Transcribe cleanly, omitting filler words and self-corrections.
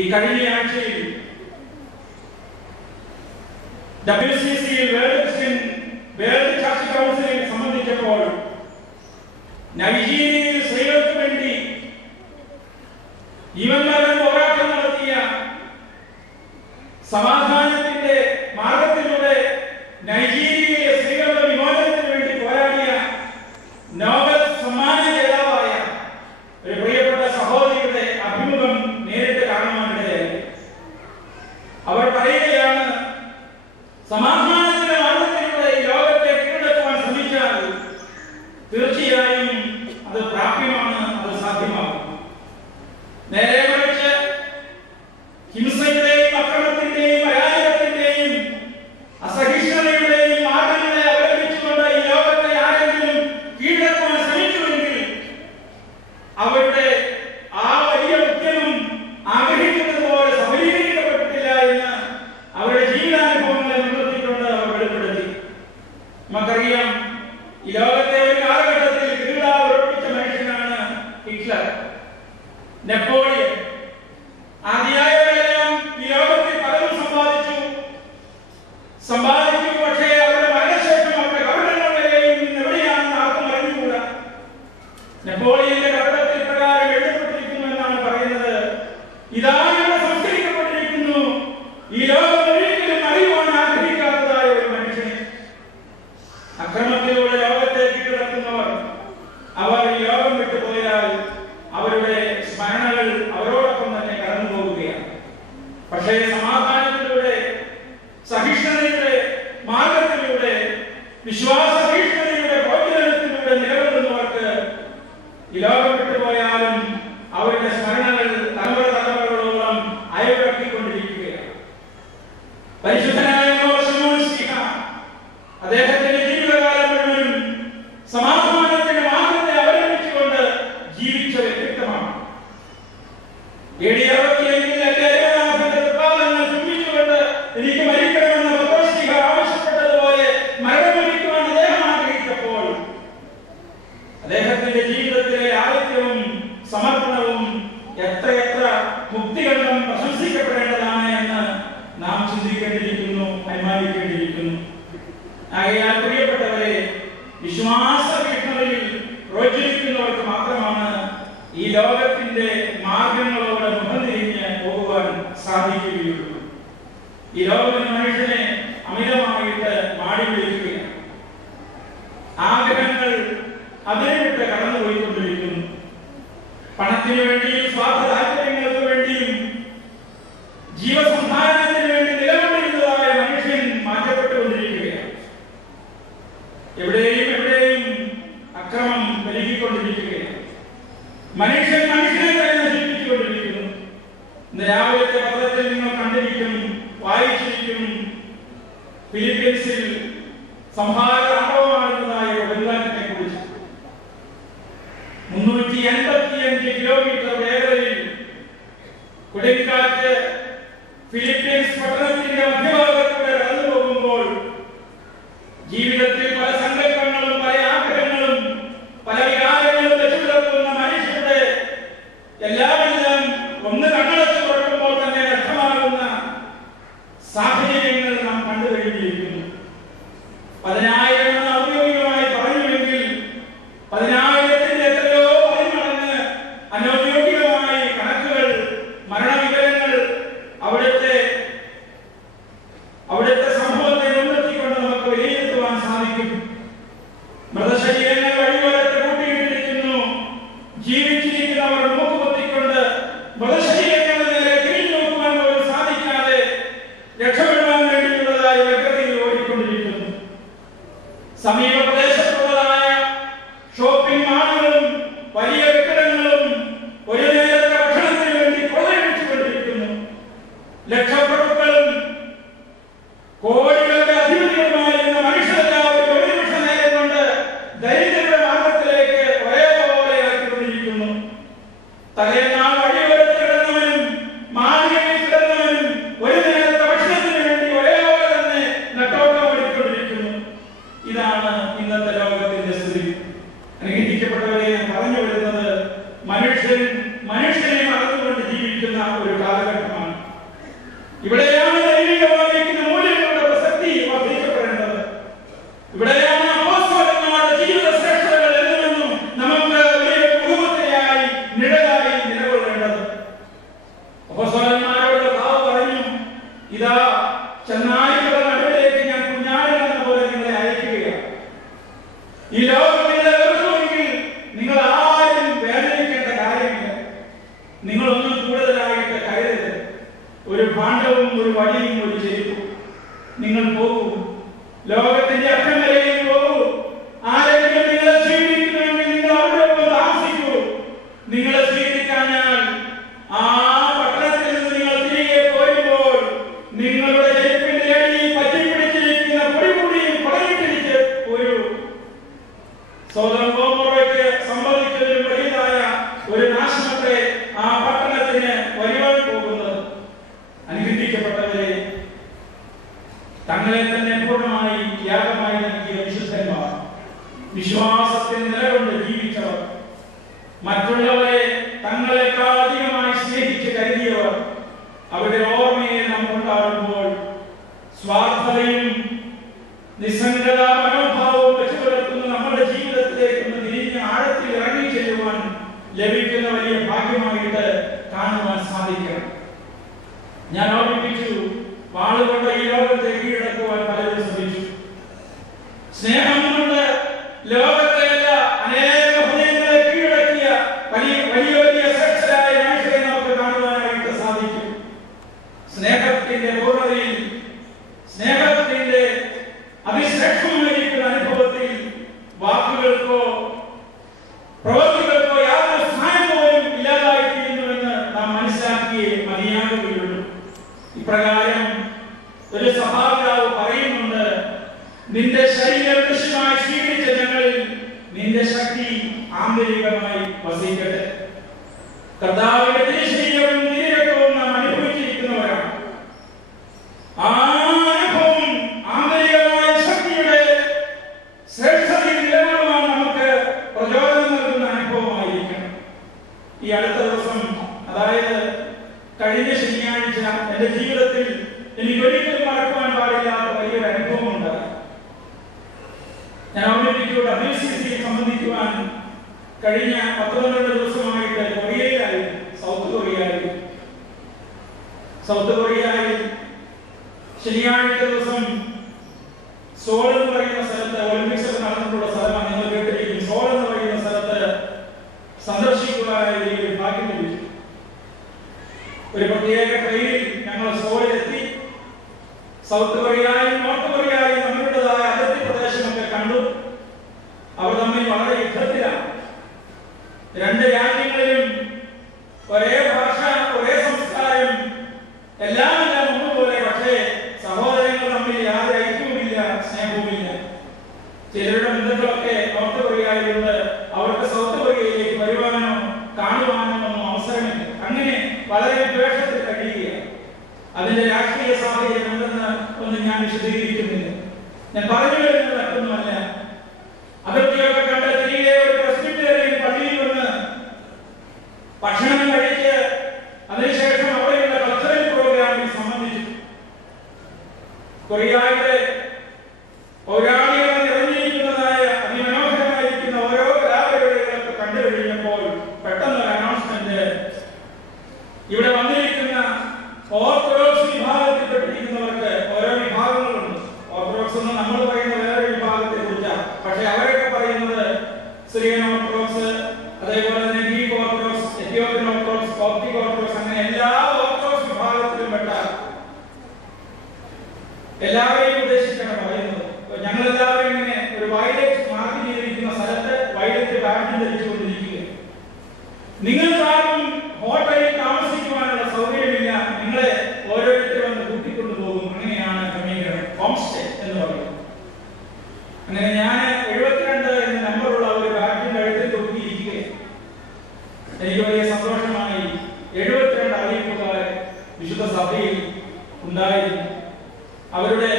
ഈ കഴിഞ്ഞ ആഴ്ചയിൽ WCCയിൽ വേൾഡ് ചർച്ച് കൗൺസിലിൽ സംബന്ധിച്ചപ്പോൾ നൈജീരിയയിൽ സ്ത്രീകൾക്ക് വേണ്ടി ജീവൻമരണ പോരാട്ടം നടത്തിയ സമാധാനത്തിന്റെ മാർഗത്തിലൂടെ നൈജീരിയയിലെ സ്ത്രീകളുടെ വിമോചനത്തിന് വേണ്ടി പോരാടിയ നോബൽ സമ്മാന ജേതാവായ ഒരു പ്രിയപ്പെട്ട സഹോദരിയുടെ അഭിമുഖം നേരിട്ട് കാണുവാനിടയായി. അവർ പറയുകയാണ്, സമാധാനത്തിന്റെ മാർഗത്തിലൂടെ ഈ ലോകത്തെ കീഴടക്കുവാൻ ശ്രമിച്ചാൽ തീർച്ചയായും അത് പ്രാപ്യമാണ്, അത് സാധ്യമാകും. നേരെ മറിച്ച് ഹിംസയുടെയും അക്രമത്തിന്റെയും പരാജയത്തിന്റെയും അസഹിഷ്ണുതയുടെയും മാർഗങ്ങളെ അവലംബിച്ചുകൊണ്ട് ഈ ലോകത്തെ ആരെങ്കിലും കീഴടക്കുവാൻ ശ്രമിച്ചുവെങ്കിൽ അവരുടെ ആ വലിയ ഉദ്യമം ആഗ്രഹിക്കുന്നത് പോലെ സഫലീകരിക്കപ്പെട്ടിട്ടില്ല എന്ന് അവരുടെ ജീവിതാനുഭവങ്ങളെ മുൻനിർത്തിക്കൊണ്ട് അവർ വെളിപ്പെടുത്തി. നമുക്കറിയാം, ഈ ലോകത്തെ ഒരു കാലഘട്ടത്തിൽ കീഴാവരോപിച്ച മനുഷ്യനാണ് ഹിറ്റ്ലർ, നെപ്പോളിയൻ. ആദ്യമായവരെല്ലാം ഈ ലോകത്തിൽ പലതും സമ്പാദിച്ചു. പക്ഷേ അവരുടെ മരണശേഷം അവരുടെ കപടങ്ങൾ വരെയും എവിടെയാണെന്ന് ആർക്കും അറിഞ്ഞുകൂടാ. നെപ്പോളിയന്റെ കപടത്തിൽ പ്രകാരം എഴുതപ്പെട്ടിരിക്കുന്നു എന്നാണ് പറയുന്നത്, ഇതാ ഇവിടെ സംസ്കരിക്കപ്പെട്ടിരിക്കുന്നു ഈ ലോകം ഒരിക്കലും അറിയുവാൻ ആഗ്രഹിക്കാത്തതായ ഒരു മനുഷ്യനെ. അക്രമത്തിലൂടെ ലോകത്തെ കീഴടക്കുന്നവർ അവർ ഈ ലോകം വിട്ടുപോയാൽ അവരുടെ സ്മരണകൾ അവരോടൊപ്പം തന്നെ കടന്നു പോകുകയാണ്. പക്ഷേ സമാധാനത്തിലൂടെ, സഹിഷ്ണുതയുടെ മാർഗത്തിലൂടെ, വിശ്വാസഭീഷണതയുടെ പ്രോത്സാഹനത്തിലൂടെ നിലകൊള്ളുന്നവർക്ക് ഈ ലോകം വിട്ടുപോയാലും അവരുടെ സ്മരണകൾ തലമുറകളോളം അയവിറക്കിക്കൊണ്ടിരിക്കുകയാണ്. പരിശുദ്ധനായ അദ്ദേഹത്തിന്റെ ജീവിതകാലം മുഴുവനും സമാധാനത്തിന്റെ മാർഗത്തെ അവലംബിച്ചുകൊണ്ട് ജീവിച്ച വ്യക്തിത്വമാണ്. എനിക്ക് മരിക്കണമെന്ന് പത്രോസ് ആവശ്യപ്പെട്ടതുപോലെ മരണമരിക്കുവാൻ അദ്ദേഹം ആഗ്രഹിച്ചപ്പോൾ അദ്ദേഹത്തിന്റെ ജീവിതത്തിലെ ആദിത്യവും സമർപ്പണവും എത്രയെത്ര മുക്തികണ്ഠം പ്രശംസിക്കപ്പെടേണ്ടതാണ് എന്ന് നാം ചിന്തിക്കേണ്ടിയിരിക്കുന്നു, അനുമാനിക്കേണ്ടിയിരിക്കുന്നു. ആകയാൽ പ്രിയപ്പെട്ടവരെ, വിശ്വാസ വീക്ഷണതയിൽ പ്രോജ്വലിക്കുന്നവർക്ക് മാത്രമാണ് ഈ ലോകത്തിന്റെ മാർഗങ്ങളോട് മുഖം തിരിഞ്ഞ് പോകുവാൻ സാധിക്കുകയുള്ളൂ. ഈ ലോകം മനുഷ്യനെ അമിതമായിട്ട് മാടി വിളിക്കുകയാണ്. ആഗ്രഹങ്ങൾ അതിനെ വിട്ട് കടന്നുപോയിക്കൊണ്ടിരിക്കുന്നു. പണത്തിനു വേണ്ടിയും സ്വാർത്ഥ താല്പര്യങ്ങൾക്ക് വേണ്ടിയും ജീവസന്ധാരണത്തിന് വേണ്ടി നിലകൊണ്ടിരുന്നതായ മനുഷ്യൻ മാറ്റപ്പെട്ടുകൊണ്ടിരിക്കുകയാണ്. എവിടെയും അക്രമം പെരുകിക്കൊണ്ടിരിക്കുകയാണ്. മനുഷ്യനെ തന്നെ നശിപ്പിച്ചുകൊണ്ടിരിക്കുന്നു. ഇന്ന് രാവിലത്തെ പത്രത്തിൽ നിങ്ങൾ കണ്ടിരിക്കും, വായിച്ചിരിക്കും, ഫിലിപ്പീൻസിൽ സംഹാര താണ്ഡവമാടുന്നതായ കൊടുങ്കാറ്റിനെ കുറിച്ച്. 385 കിലോമീറ്റർ വേഗതയിൽ കൊടുങ്കാറ്റ് ഫിലിപ്പീൻസ് പട്ടണത്തിന്റെ മധ്യഭാഗത്തൂടെ കടന്നു പോകുമ്പോൾ ജീവിതത്തിൽ പല സങ്കല്പങ്ങളും പല ആഗ്രഹങ്ങളും പല വികാരങ്ങളും വെച്ചുപുലർത്തുന്ന മനുഷ്യരുടെ എല്ലാം ഒന്ന് കണ്ണടച്ചു കൊടുക്കുമ്പോൾ തന്നെ നഷ്ടമാകുന്ന സാഹചര്യങ്ങൾ നാം കണ്ടുകഴിഞ്ഞിരിക്കുന്നു. 10,000 എന്ന് ഔദ്യോഗികമായി പറഞ്ഞുവെങ്കിൽ 10,000-ന്റെ എത്രയോ പതിമടങ്ങ് അനൗദ്യോഗികമായി കണക്കുകൾ, മരണവിവരങ്ങൾ അവിടുത്തെ സംഭവത്തെ മുൻനിർത്തിക്കൊണ്ട് നമുക്ക് വിലയിരുത്തുവാൻ സാധിക്കും. ഇവിടെയാണ് ദൈവികമായിരിക്കുന്ന മൂല്യങ്ങളുടെ പ്രസക്തി വർദ്ധിക്കപ്പെടേണ്ടത്. ഇവിടെയാണ് അപ്പോസ്തലന്മാരുടെ ജീവിത ശ്രേഷ്ഠതകൾ എന്നും നമുക്ക് വലിയ കുടുംബത്തിനായി നിഴലായി നിലകൊള്ളേണ്ടത്. അപ്പോസ്തലന്മാരോട് കർത്താവ് പറഞ്ഞു, ഇതാ ചെന്നായ്ക്കളുടെ നടുവിലേക്ക് ഞാൻ കുഞ്ഞാടുകളെന്ന പോലെ നിങ്ങളെ അയക്കുകയാണ്. ഈ ലോകം നിങ്ങളെ വെറുക്കുമെങ്കിൽ നിങ്ങൾ ആരും വേദനിക്കേണ്ട കാര്യമില്ല. നിങ്ങളൊന്നും കൂടുതലായിട്ട് കരുതരുത്. ഒരു ഭാണ്ഡവും ഒരു വടിയും ഒരു ചെരുപ്പും. നിങ്ങൾ പോകൂ, ലോകത്തിന്റെ അറ്റം വരെയും പോകൂ. ആരെങ്കിലും നിങ്ങളെ സ്വീകരിക്കുമെങ്കിൽ നിങ്ങൾ അവിടെ പോയി താമസിക്കൂ. നിങ്ങളെ സ്വീകരിക്കാഞ്ഞാൽ ആ പട്ടണത്തിൽ നിന്ന് നിങ്ങൾ തിരികെ പോരുമ്പോൾ നിങ്ങളുടെ ചെരുപ്പിന്റെ അടിയിൽ പറ്റിപ്പിടിച്ചിരിക്കുന്ന പൊടിപൊടിയും പടങ്ങിട്ടിരിച്ച് പോരൂ. സോദോം ഗോമോറയ്ക്ക് സംഭവിച്ചതിലും വലിയതായ ഒരു നാശനത്തെ ആ പട്ടണത്തിന് വരുവാൻ പോകുന്നത്. അനുഗ്രഹിക്കപ്പെട്ടവരെ, തങ്ങളെ തന്നെ പൂർണ്ണമായി യാഗമായി നൽകിയ വിശുദ്ധന്മാർ, വിശ്വാസത്തിൽ നിലകൊണ്ട് ജീവിച്ചവർ, മറ്റുള്ളവരെ തങ്ങളെക്കാൾ അധികമായി സ്നേഹിച്ച് കരുതിയവർ, അവരുടെ ഓർമ്മയെ നാം കൊണ്ടാടുമ്പോൾ സ്വാർത്ഥതയും നിസ്സംഗത മനോഭാവവും വെച്ചു പുലർത്തുന്ന നമ്മുടെ ജീവിതത്തിലേക്ക് ഒന്ന് തിരിഞ്ഞ് ആഴത്തിൽ ഇറങ്ങി ചെല്ലുവാൻ ലഭിക്കുന്ന വലിയ ഭാഗ്യമായിട്ട് കാണുവാൻ സാധിക്കണം. ഞാൻ ഓർമ്മിപ്പിച്ചു, വാളുകൊണ്ട് ഈ ലോകത്തെ കീഴടക്കുവാൻ പലരും ശ്രമിച്ചു. സ്നേഹം കൊണ്ട് ലോകത്തെയല്ല അനേക ഹൃദയങ്ങളെ കീഴടക്കിയ വലിയ വലിയ ശ്രേഷ്ഠരായ മനുഷ്യരെ നമുക്ക് കാണുവാനായിട്ട് സാധിക്കും. സ്നേഹത്തിന്റെ പൂർണ്ണതയിൽ, സ്നേഹത്തിന്റെ അതിശ്രേഷ്ഠമായിരിക്കുന്ന അനുഭവത്തിൽ വാക്കുകൾക്കോ പ്രവൃത്തികൾക്കോ യാതൊരു സ്ഥാനം പോലും ഇല്ലാതായിത്തീരുന്നുവെന്ന് നാം മനസ്സിലാക്കിയേ മതിയാകുകയുള്ളൂ. ഇപ്രകാരം ഒരു സഭാപിതാവ് പറയുന്നുണ്ട്, നിന്റെ ശരീരം ദൃശ്യമായി സ്വീകരിച്ച ഞങ്ങളിൽ നിന്റെ ശക്തി ആന്തരികമായി വസിക്കട്ടെ. കർത്താവിന്റെ തിരുശരീരവും തിരുരക്തവും നാം അനുഭവിച്ചിരിക്കുന്നവരാണ്. ആ അനുഭവം ആന്തരികമായ ശക്തിയുടെ ശ്രേഷ്ഠതയിൽ നിലകൊള്ളുവാൻ നമുക്ക് പ്രചോദനം നൽകുന്ന അനുഭവമായിരിക്കണം. ഈ അടുത്ത ദിവസം, അതായത് കഴിഞ്ഞ ശനിയാഴ്ച, എന്റെ ജീവിതത്തിൽ എനിക്ക് ഒരിക്കലും മറക്കുവാൻ പാടില്ലാത്ത വലിയൊരു അനുഭവം ഉണ്ടായി. ഞാൻ ഓർമ്മിപ്പിച്ചു, WCC സംബന്ധിക്കുവാൻ കഴിഞ്ഞ 12 ദിവസമായിട്ട് കൊറിയയിലായിരുന്നു, സൗത്ത് കൊറിയയിൽ ശനിയാഴ്ച ദിവസം സോൾ എന്ന് പറയുന്ന സ്ഥലത്ത്, ഒളിമ്പിക്സ് ഒക്കെ നടന്നിട്ടുള്ള സ്ഥലമാണ്, നിങ്ങൾ കേട്ടിരിക്കും. സോൾ എന്ന് പറയുന്ന സ്ഥലത്ത് സന്ദർശിക്കുവാനായി എനിക്ക് ഭാഗ്യം ലഭിച്ചു. ഒരു പ്രത്യേക ട്രെയിനിൽ ഞങ്ങൾ സോളിലെത്തി. സൗത്ത് കൊറിയയും നോർത്ത് കൊറിയയും തമ്മിലുള്ളതായ അതിർത്തി പ്രദേശമൊക്കെ കണ്ടു. അവർ തമ്മിൽ വളരെ യുദ്ധത്തിലാണ്. രണ്ട് രാജ്യങ്ങളിലും ഒരേ ഭാഷ, ഒരേ സംസ്കാരം, എല്ലാം ഒന്നുപോലെ. പക്ഷേ സഹോദരങ്ങൾ തമ്മിൽ യാതൊരു ഐക്യവുമില്ല, സ്നേഹവുമില്ല. ചിലരുടെ ബന്ധുക്കളൊക്കെ നോർത്ത് കൊറിയയിലുണ്ട്. അവർക്ക് സൗത്ത് കൊറിയയിലേക്ക് വരുവാനോ കാണുവാനോ ഒന്നും അവസരമില്ല. അങ്ങനെ വളരെ ദ്വേഷത്തിൽ കഴിയുകയാണ്. അതിന്റെ രാഷ്ട്രീയ സാഹചര്യം എന്തെന്ന് ഒന്നും ഞാൻ വിശദീകരിക്കുന്നില്ല. ഞാൻ പറഞ്ഞു വരുന്നത് മറ്റൊന്നുമല്ല. അതിർത്തിയൊക്കെ കണ്ട് തിരികെ ഒരു പ്രസ്ബിറ്റേറിയൻ പള്ളിയിൽ നിന്ന് ഭക്ഷണം കഴിച്ച് അതിനുശേഷം അവിടെയുള്ള കൾച്ചറൽ പ്രോഗ്രാമിൽ സംബന്ധിച്ചു. കൊറിയയുടെ പൗരാണികത നിറഞ്ഞിരിക്കുന്നതായ അതിമനോഹരമായിരിക്കുന്ന ഓരോ കലാപരിപാടികളൊക്കെ കണ്ടു കഴിഞ്ഞപ്പോൾ പെട്ടെന്ന് അനൗൺസ്മെന്റ്, ഇവിടെ വന്നിരിക്കുന്ന ഓർത്തഡോക്സ് വിഭാഗത്തിൽപ്പെട്ടിരിക്കുന്നവർക്ക് ഓരോ വിഭാഗങ്ങളുണ്ട്. ഓർത്തഡോക്സ് എന്ന് നമ്മൾ പറയുന്ന വേറെ വിഭാഗത്തെ കുറിച്ചാണ്. പക്ഷെ അവരൊക്കെ പറയുന്നത് സിറിയൻ ഓർത്തഡോക്സ്, അതേപോലെ തന്നെ Greek orthodox, Ethiopian orthodox, Coptic orthodox, അങ്ങനെ എല്ലാ ഓർത്തഡോക്സ് വിഭാഗത്തിലും പെട്ട എല്ലാവരെയും ഉദ്ദേശിച്ചാണ് പറയുന്നത്. ഞങ്ങളെല്ലാവരും ഇങ്ങനെ ഒരു വയലറ്റ് മാർക്ക് ചെയ്തിരിക്കുന്ന സ്ഥലത്ത് വയലറ്റ് ബാഡ്ജ് ധരിച്ചുകൊണ്ടിരിക്കുക. നിങ്ങൾക്കാർക്കും ഹോട്ടലിൽ താമസിക്കുവാനുള്ള സൗകര്യമില്ല, നിങ്ങളെ ഓരോരുത്തരും വന്ന് കൂട്ടിക്കൊണ്ടുപോകും. അങ്ങനെയാണ് ക്രമീകരണം, ഹോം സ്റ്റേ എന്ന് പറയുന്നത്. അങ്ങനെ ഞാൻ 72 എന്ന നമ്പറുള്ള ഒരു ബാഡ്ജിന്റെ അടുത്ത് തൂക്കിയിരിക്കുകയാണ്. എനിക്ക് വലിയ സന്തോഷമായി. 72 അറിയിപ്പുകാർ വിശുദ്ധ സഭയിൽ ഉണ്ടായിരുന്നു. അവരുടെ